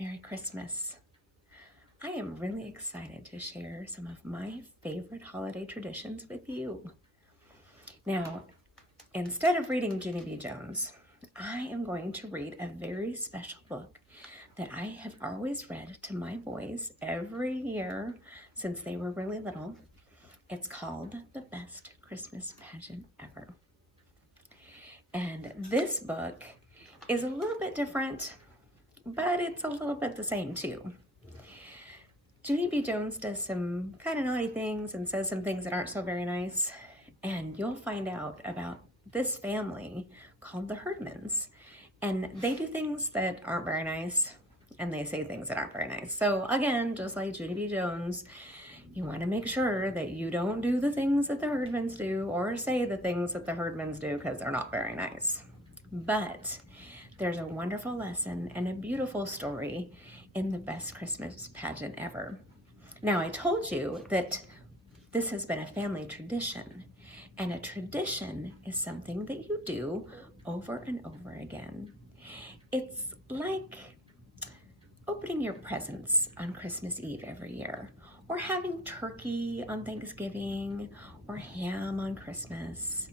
Merry Christmas. I am really excited to share some of my favorite holiday traditions with you. Now, instead of reading Ginny B. Jones, I am going to read a very special book that I have always read to my boys every year since they were really little. It's called The Best Christmas Pageant Ever. And this book is a little bit different, but it's a little bit the same too. Ginny B. Jones does some kind of naughty things and says some things that aren't so very nice, and you'll find out about this family called the Herdmans, and they do things that aren't very nice, and they say things that aren't very nice. So again, just like Ginny B. Jones, you want to make sure that you don't do the things that the Herdmans do or say the things that the Herdmans do because they're not very nice. But there's a wonderful lesson and a beautiful story in The Best Christmas Pageant Ever. Now, I told you that this has been a family tradition, and a tradition is something that you do over and over again. It's like opening your presents on Christmas Eve every year, or having turkey on Thanksgiving, or ham on Christmas,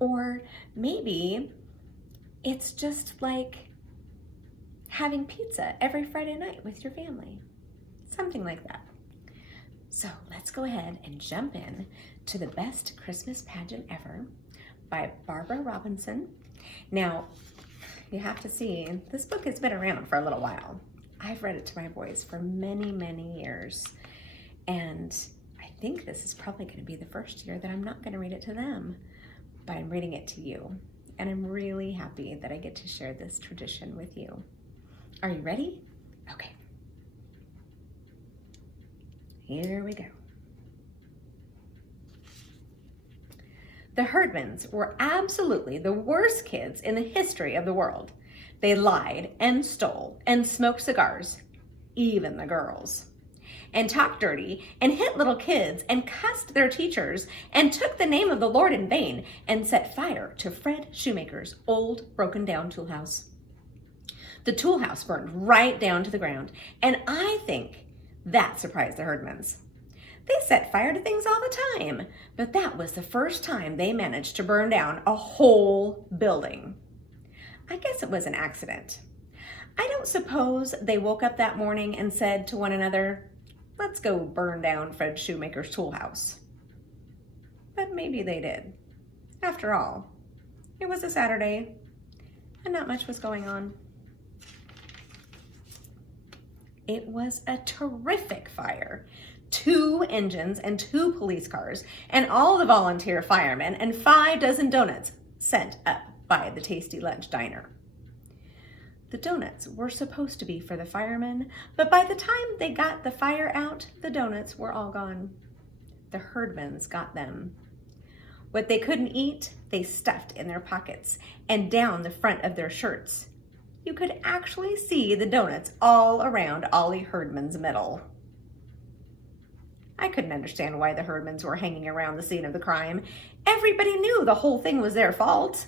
or maybe it's just like having pizza every Friday night with your family, something like that. So let's go ahead and jump in to The Best Christmas Pageant Ever by Barbara Robinson. Now, you have to see, this book has been around for a little while. I've read it to my boys for many, many years. And I think this is probably going to be the first year that I'm not going to read it to them, but I'm reading it to you. And I'm really happy that I get to share this tradition with you. Are you ready? Okay. Here we go. The Herdmans were absolutely the worst kids in the history of the world. They lied and stole and smoked cigars, even the girls, and talked dirty and hit little kids and cussed their teachers and took the name of the Lord in vain and set fire to Fred Shoemaker's old broken down tool house. The tool house burned right down to the ground, and I think that surprised the Herdmans. They set fire to things all the time, but that was the first time they managed to burn down a whole building. I guess it was an accident. I don't suppose they woke up that morning and said to one another, "Let's go burn down Fred Shoemaker's tool house." But maybe they did. After all, it was a Saturday and not much was going on. It was a terrific fire. 2 engines and 2 police cars and all the volunteer firemen and 5 dozen donuts sent up by the Tasty Lunch Diner. The donuts were supposed to be for the firemen, but by the time they got the fire out, the donuts were all gone. The Herdmans got them. What they couldn't eat, they stuffed in their pockets and down the front of their shirts. You could actually see the donuts all around Ollie Herdman's middle. I couldn't understand why the Herdmans were hanging around the scene of the crime. Everybody knew the whole thing was their fault,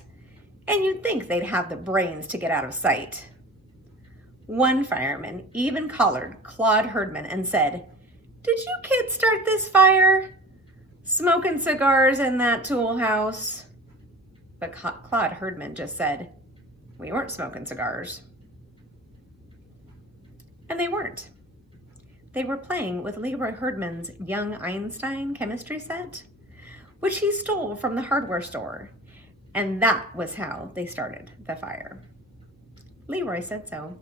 and you'd think they'd have the brains to get out of sight. One fireman even collared Claude Herdman and said, "Did you kids start this fire? Smoking cigars in that tool house?" But Claude Herdman just said, "We weren't smoking cigars." And they weren't. They were playing with Leroy Herdman's Young Einstein chemistry set, which he stole from the hardware store. And that was how they started the fire. Leroy said so.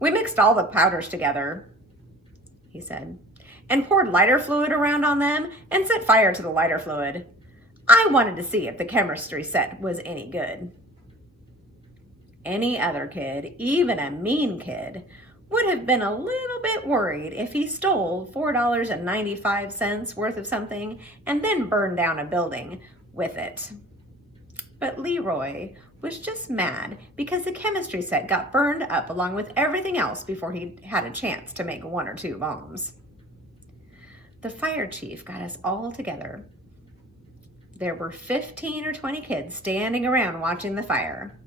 "We mixed all the powders together," he said, "and poured lighter fluid around on them and set fire to the lighter fluid. I wanted to see if the chemistry set was any good." Any other kid, even a mean kid, would have been a little bit worried if he stole $4.95 worth of something and then burned down a building with it. But Leroy was just mad because the chemistry set got burned up along with everything else before he had a chance to make 1 or 2 bombs. The fire chief got us all together. There were 15 or 20 kids standing around watching the fire,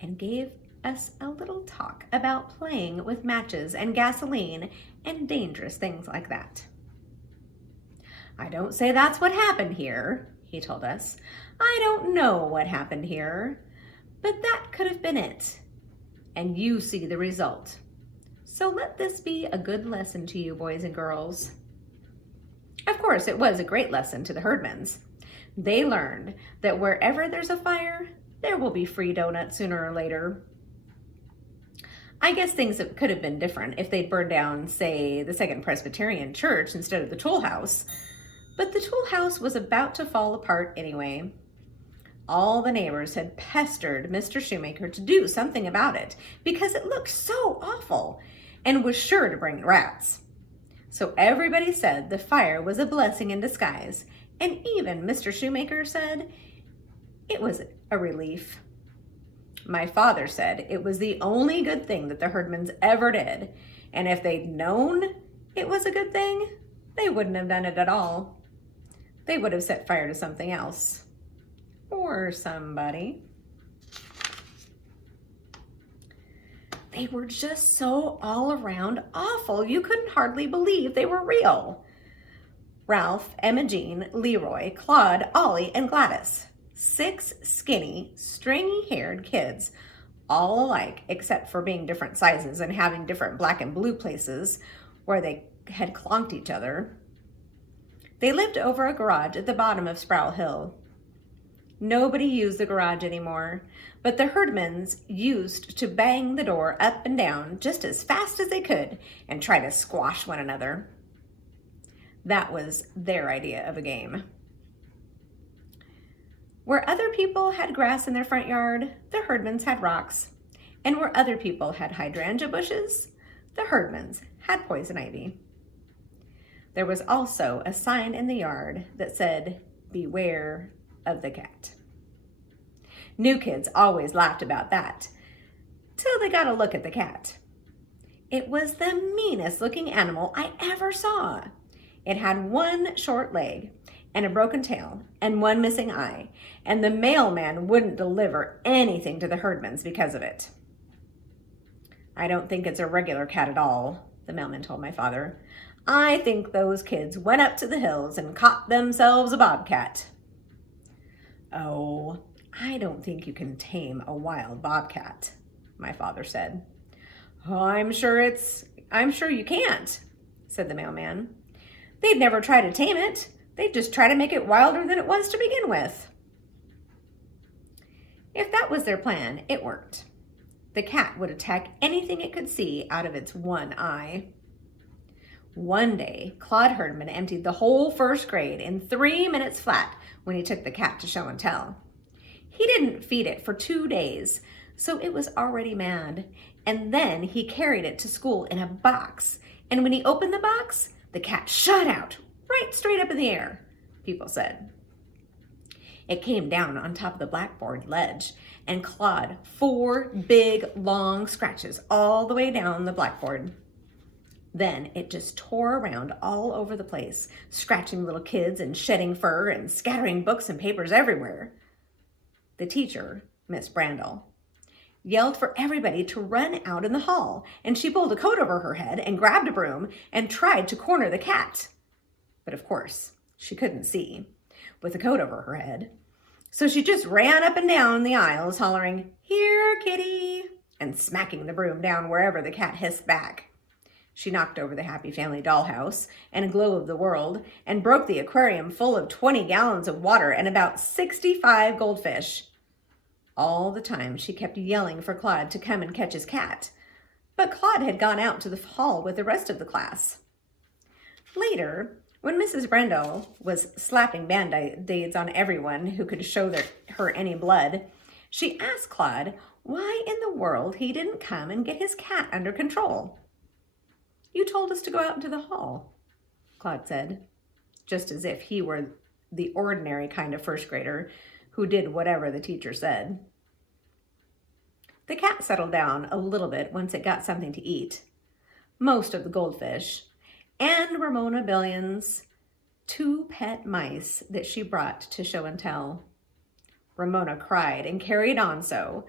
and gave us a little talk about playing with matches and gasoline and dangerous things like that. I don't say that's what happened here, he told us. I don't know what happened here, but that could have been it. And you see the result. So let this be a good lesson to you, boys and girls. Of course, it was a great lesson to the Herdmans. They learned that wherever there's a fire, there will be free donuts sooner or later. I guess things could have been different if they'd burned down, say, the Second Presbyterian Church instead of the tool house. But the tool house was about to fall apart anyway. All the neighbors had pestered Mr. Shoemaker to do something about it because it looked so awful and was sure to bring rats. So everybody said the fire was a blessing in disguise, and even Mr. Shoemaker said it was a relief. My father said it was the only good thing that the Herdmans ever did, and if they'd known it was a good thing, they wouldn't have done it at all. They would have set fire to something else. Or somebody. They were just so all around awful, you couldn't hardly believe they were real. Ralph, Emma Jean, Leroy, Claude, Ollie, and Gladys. 6 skinny, stringy-haired kids, all alike except for being different sizes and having different black and blue places where they had clonked each other. They lived over a garage at the bottom of Sproul Hill. Nobody used the garage anymore, but the Herdmans used to bang the door up and down just as fast as they could and try to squash one another. That was their idea of a game. Where other people had grass in their front yard, the Herdmans had rocks. And where other people had hydrangea bushes, the Herdmans had poison ivy. There was also a sign in the yard that said, "Beware of the cat." New kids always laughed about that, till they got a look at the cat. It was the meanest looking animal I ever saw. It had 1 short leg and a broken tail and 1 missing eye, and the mailman wouldn't deliver anything to the Herdmans because of it. "I don't think it's a regular cat at all," the mailman told my father. "I think those kids went up to the hills and caught themselves a bobcat." "Oh, I don't think you can tame a wild bobcat," my father said. "Oh, I'm sure you can't," said the mailman. "They'd never try to tame it. They'd just try to make it wilder than it was to begin with." If that was their plan, it worked. The cat would attack anything it could see out of its 1 eye. One day, Claude Herdman emptied the whole 1st grade in 3 minutes flat when he took the cat to show and tell. He didn't feed it for 2 days, so it was already mad. And then he carried it to school in a box. And when he opened the box, the cat shot out right straight up in the air, people said. It came down on top of the blackboard ledge and clawed 4 big, long scratches all the way down the blackboard. Then it just tore around all over the place, scratching little kids and shedding fur and scattering books and papers everywhere. The teacher, Miss Brandel, yelled for everybody to run out in the hall, and she pulled a coat over her head and grabbed a broom and tried to corner the cat. But of course, she couldn't see with the coat over her head. So she just ran up and down the aisles hollering, "Here, kitty," and smacking the broom down wherever the cat hissed back. She knocked over the Happy Family dollhouse and a globe of the world and broke the aquarium full of 20 gallons of water and about 65 goldfish. All the time she kept yelling for Claude to come and catch his cat, but Claude had gone out to the hall with the rest of the class. Later, when Mrs. Brendel was slapping band-aids on everyone who could show her any blood, she asked Claude why in the world he didn't come and get his cat under control. "You told us to go out into the hall," Claude said, just as if he were the ordinary kind of first grader who did whatever the teacher said. The cat settled down a little bit once it got something to eat, most of the goldfish, and Ramona Billion's 2 pet mice that she brought to show and tell. Ramona cried and carried on so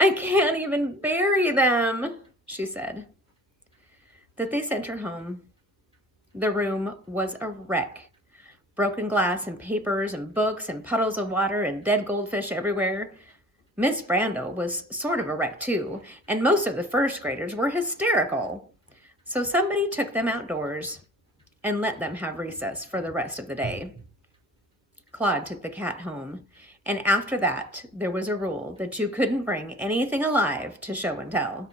I can't even bury them, she said. That they sent her home. The room was a wreck. Broken glass and papers and books and puddles of water and dead goldfish everywhere. Miss Brandel was sort of a wreck too, and most of the first graders were hysterical. So somebody took them outdoors and let them have recess for the rest of the day. Claude took the cat home, and after that, there was a rule that you couldn't bring anything alive to show and tell.